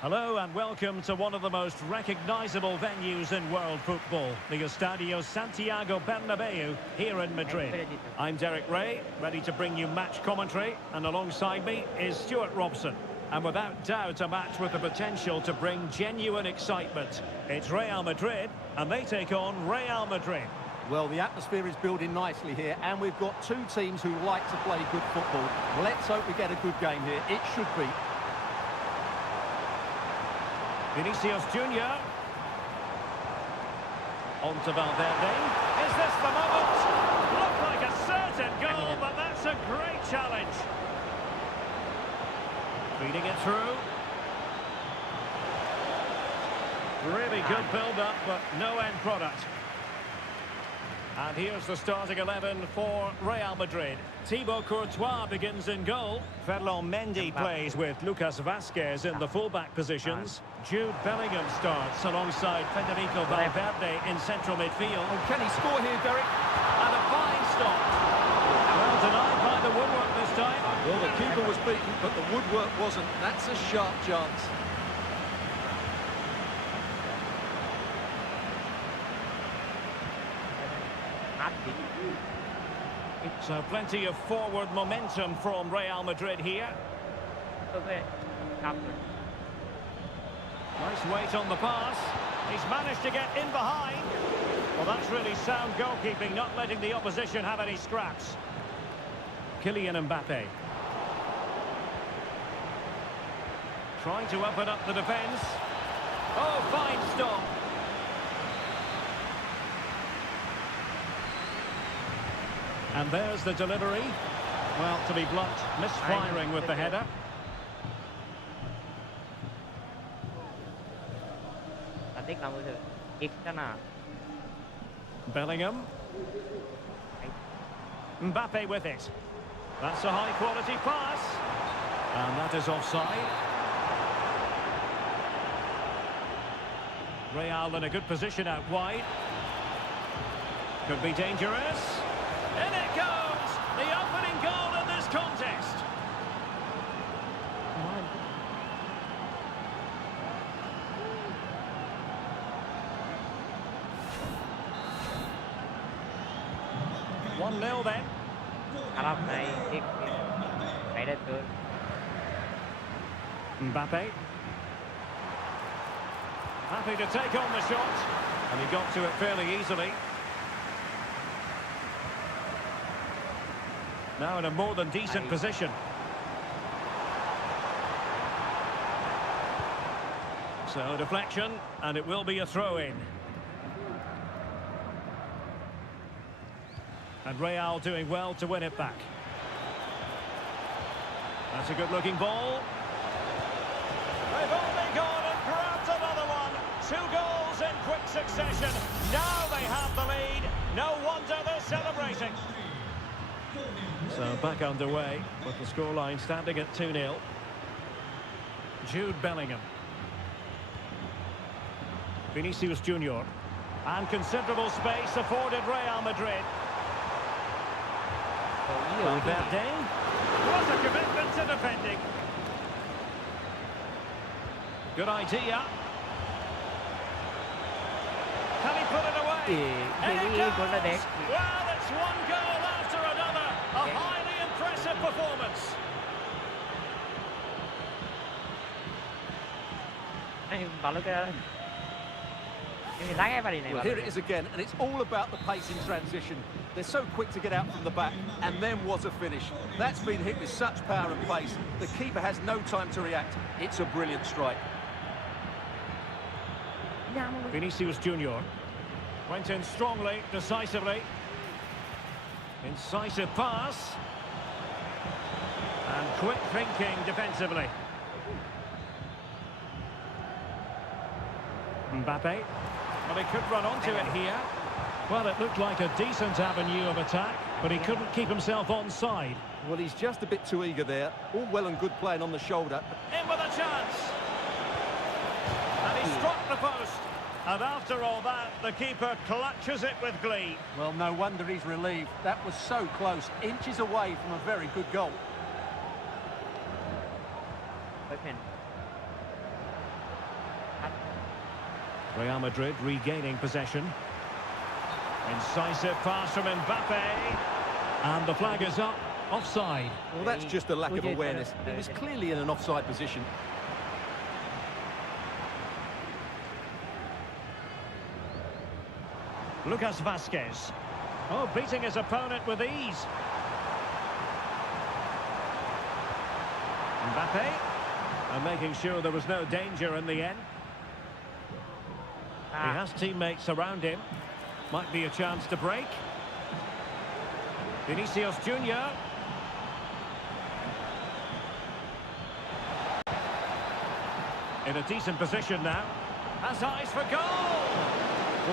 Hello and welcome to one of the most recognisable venues in world football, the Estadio Santiago Bernabeu here in Madrid. I'm Derek Ray, ready to bring you match commentary, and alongside me is Stuart Robson. And without doubt a match with the potential to bring genuine excitement. It's Real Madrid, and they take on Real Madrid. Well, the atmosphere is building nicely here, and we've got two teams who like to play good football. Let's hope we get a good game here. It should be. Vinicius Junior. On to Valverde. Is this the moment? Looked like a certain goal, but that's a great challenge. Feeding it through. Really good build-up, but no end product. And here's the starting 11 for Real Madrid. Thibaut Courtois begins in goal. Ferland Mendy plays with Lucas Vazquez in the fullback positions. Jude Bellingham starts alongside Federico Valverde in central midfield. Oh, can he score here, Derek? And a fine stop. Well, denied by the woodwork this time. Well, the keeper was beaten, but the woodwork wasn't. That's a sharp chance. So plenty of forward momentum from Real Madrid here. Nice weight on the pass. He's managed to get in behind. Well, that's really sound goalkeeping, not letting the opposition have any scraps. Kylian Mbappe. Trying to open up the defence. Oh, fine stop. And there's the delivery. Well, to be blunt, misfiring with the header. Bellingham. Mbappe with it. That's a high-quality pass. And that is offside. Real in a good position out wide. Could be dangerous. In it goes! The opening goal in this contest. One 0 then. Mbappe. Happy to take on the shot. And he got to it fairly easily. Now in a more than decent position. So deflection, and it will be a throw-in. And Real doing well to win it back. That's a good-looking ball. They've only gone and grabbed another one. 2 goals in quick succession. Now they have the lead. No wonder they're celebrating. So back underway with the scoreline standing at 2-0. Jude Bellingham. Vinicius Junior. And considerable space afforded Real Madrid. Valverde. What a commitment to defending. Good idea. Can he put it away? And it goes. Well, it's one goal after another. A highly impressive performance. Well, here it is again, and it's all about the pace in transition. They're so quick to get out from the back, and then what a finish. That's been hit with such power and pace. The keeper has no time to react. It's a brilliant strike. Vinicius Junior went in strongly, decisively. Incisive pass. And quick thinking defensively. Mbappe. Well, he could run onto it here. Well, it looked like a decent avenue of attack, but he couldn't keep himself onside. Well, he's just a bit too eager there. All well and good playing on the shoulder. In with a chance. And he struck the post. And after all that, the keeper clutches it with glee. Well, no wonder he's relieved. That was so close, inches away from a very good goal. Real Madrid regaining possession. Incisive pass from Mbappe. And the flag is up. Offside. Well, that's just a lack of awareness. He was clearly in an offside position. Lucas Vazquez. Oh, beating his opponent with ease. Mbappe. And making sure there was no danger in the end. He has teammates around him. Might be a chance to break. Vinicius Junior. In a decent position now. Has eyes for goal!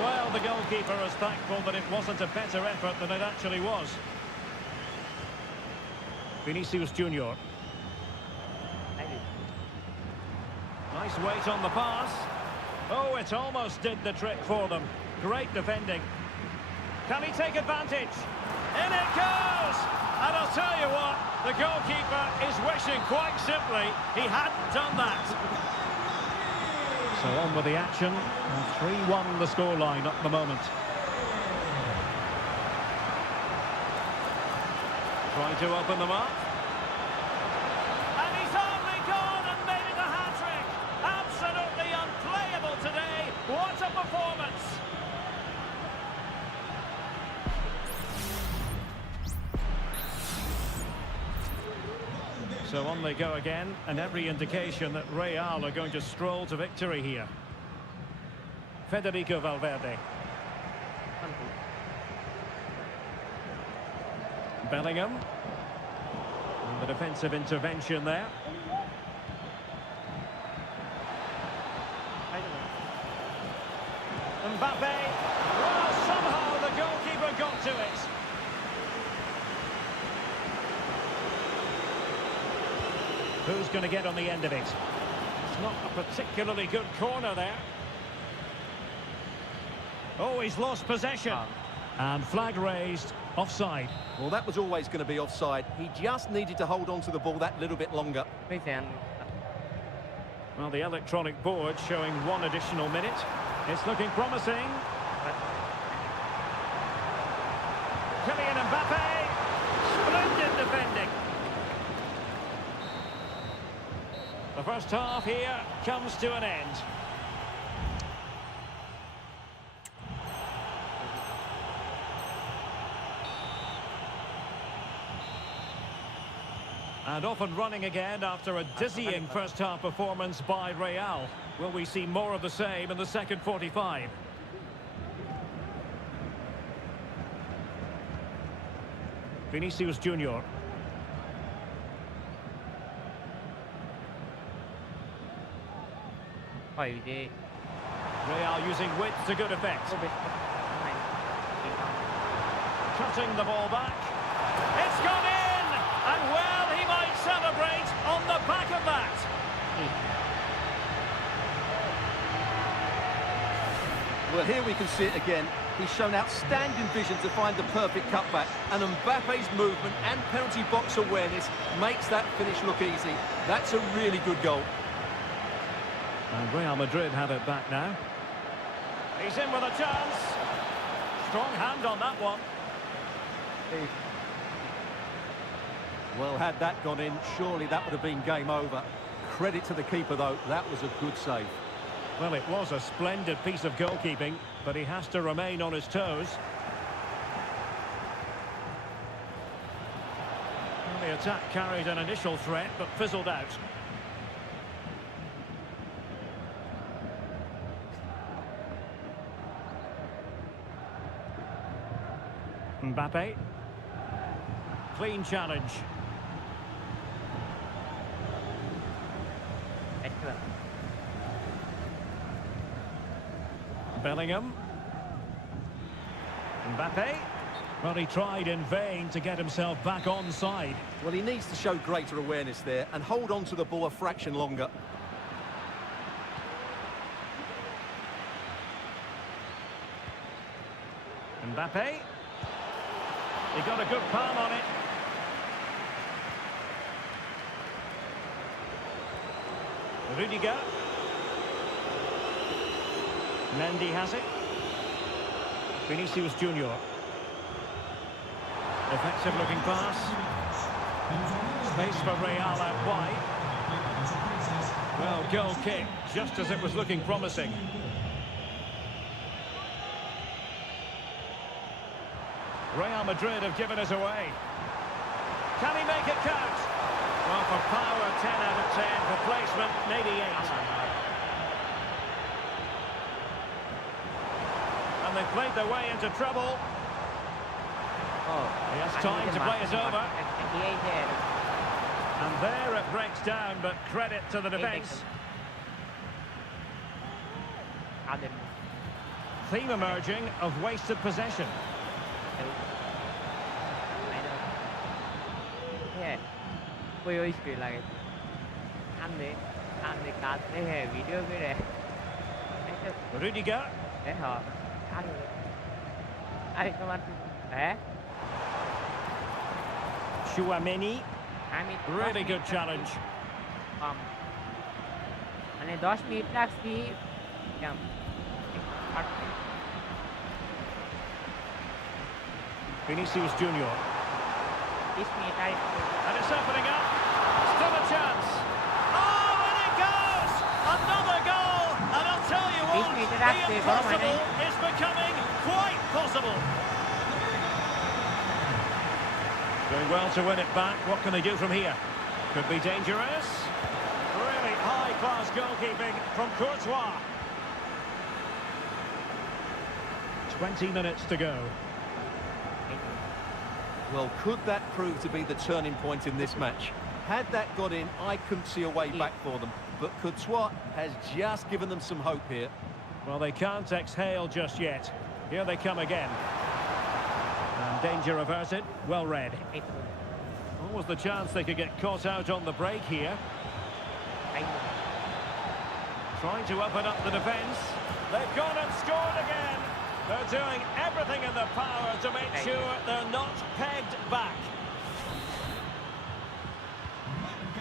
Well, the goalkeeper is thankful that it wasn't a better effort than it actually was. Vinicius Junior. Nice weight on the pass. Oh, it almost did the trick for them. Great defending. Can he take advantage? In it goes! And I'll tell you what, the goalkeeper is wishing quite simply he hadn't done that. So on with the action. 3-1 the scoreline at the moment. Trying to open them up. And he's only gone and made it a hat-trick. Absolutely unplayable today. What a performance. So on they go again, and every indication that Real are going to stroll to victory here. Federico Valverde. Bellingham. And the defensive intervention there. Mbappe. Well, somehow the goalkeeper got to it. Who's going to get on the end of it? It's not a particularly good corner there. Oh, he's lost possession. And flag raised, offside. Well, that was always going to be offside. He just needed to hold on to the ball that little bit longer. Well, the electronic board showing 1 additional minute. It's looking promising. Kylian Mbappe. Splendid defending. The first half here comes to an end. And off and running again after a dizzying first half performance by Real. Will we see more of the same in the second 45? Vinicius Junior. Real using width to good effect. Cutting the ball back. It's gone in! And well, he might celebrate on the back of that. Well, here we can see it again. He's shown outstanding vision to find the perfect cutback. And Mbappe's movement and penalty box awareness makes that finish look easy. That's a really good goal. And Real Madrid have it back now. He's in with a chance. Strong hand on that one. Well, had that gone in, surely that would have been game over. Credit to the keeper, though. That was a good save. Well, it was a splendid piece of goalkeeping, but he has to remain on his toes. Well, the attack carried an initial threat, but fizzled out. Mbappe. Clean challenge. Bellingham. Mbappe. Well, he tried in vain to get himself back onside. Well, he needs to show greater awareness there and hold on to the ball a fraction longer. Mbappe. He got a good palm on it. Rudiger. Mendy has it. Vinicius Junior. Effective looking pass. Space for Real out wide. Well, goal kick, just as it was looking promising. Real Madrid have given us away. Can he make it count? Well, for power, 10 out of 10. For placement, maybe 8. And they've played their way into trouble. He has time to play it over. And there it breaks down, but credit to the defence. তাদের Theme emerging of wasted possession. হ্যাঁ ওই speed লাগে কান্দে কান্দে কাঁদতে হ্যাঁ video করে Rudiger. হ্যাঁ আরে তোমার হ্যাঁ Chouameni. আমি Really good challenge. মানে 10 মিনিট রাখছি Vinicius Junior. 20 মিনিট আর And it's opening up. Still a chance. Oh, and it goes! Another goal! And I'll tell you what, the impossible is becoming quite possible. Doing well to win it back. What can they do from here? Could be dangerous. Really high-class goalkeeping from Courtois. 20 minutes to go. Well, could that prove to be the turning point in this match? Had that got in, I couldn't see a way back for them. But Courtois has just given them some hope here. Well, they can't exhale just yet. Here they come again. And danger averted. Well read. What was the chance they could get caught out on the break here? Trying to open up the defence. They've gone and scored again. They're doing everything in their power to make sure they're not pegged back.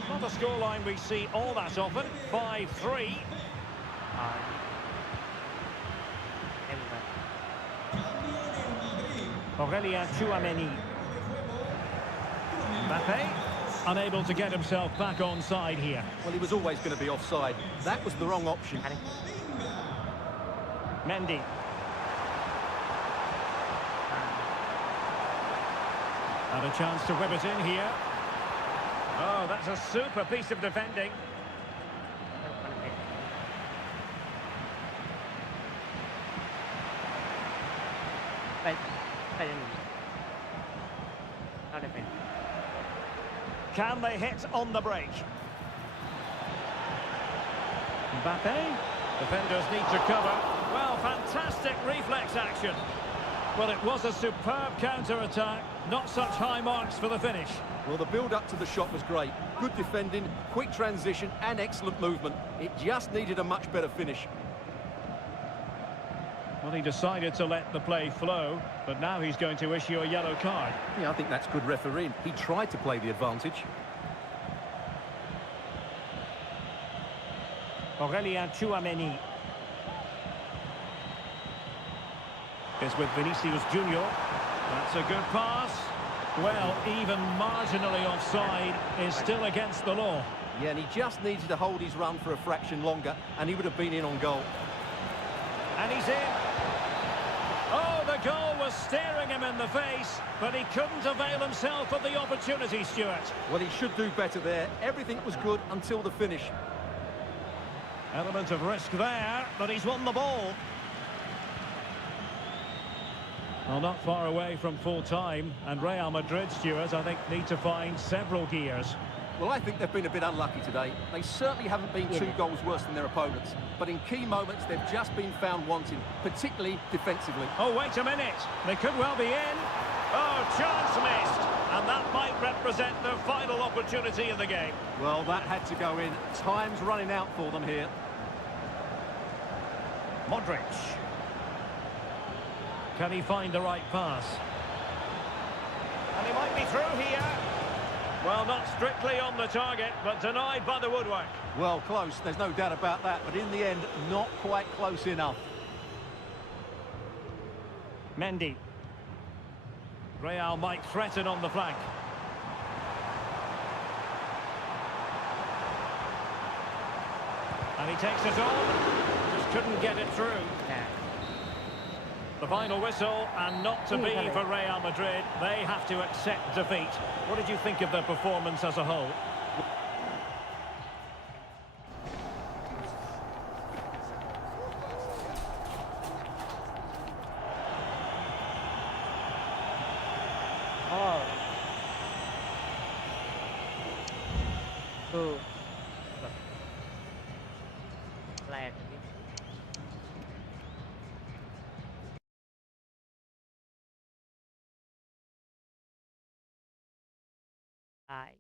Not a scoreline we see all that often. 5-3. Aurelien Chouameni. Mbappe, unable to get himself back on side here. Well, he was always going to be offside. That was the wrong option. Mendy. And a chance to whip it in here. Oh, that's a super piece of defending. Can they hit on the break? Mbappe. Defenders need to cover. Well, fantastic reflex action. Well, it was a superb counter-attack. Not such high marks for the finish. Well, the build-up to the shot was great. Good defending, quick transition and excellent movement. It just needed a much better finish. Well, he decided to let the play flow, but now he's going to issue a yellow card. Yeah, I think that's good refereeing. He tried to play the advantage. Aurelien Chouameni is with Vinicius Junior. That's a good pass. Well, even marginally offside is still against the law. Yeah, and he just needed to hold his run for a fraction longer, and he would have been in on goal. And he's in. Oh, the goal was staring him in the face, but he couldn't avail himself of the opportunity, Stuart. Well, he should do better there. Everything was good until the finish. Element of risk there, but he's won the ball. Well, not far away from full-time, and Real Madrid, Stuart, I think, need to find several gears. Well, I think they've been a bit unlucky today. They certainly haven't been 2 goals worse than their opponents. But in key moments, they've just been found wanting, particularly defensively. Oh, wait a minute. They could well be in. Oh, chance missed. And that might represent their final opportunity in the game. Well, that had to go in. Time's running out for them here. Modric. Can he find the right pass? And he might be through here. Well, not strictly on the target, but denied by the woodwork. Well, close, there's no doubt about that, but in the end, not quite close enough. Mendy. Real might threaten on the flank. And he takes it on. Just couldn't get it through. The final whistle, and not to be for Real Madrid. They have to accept defeat. What did you think of their performance as a whole? By.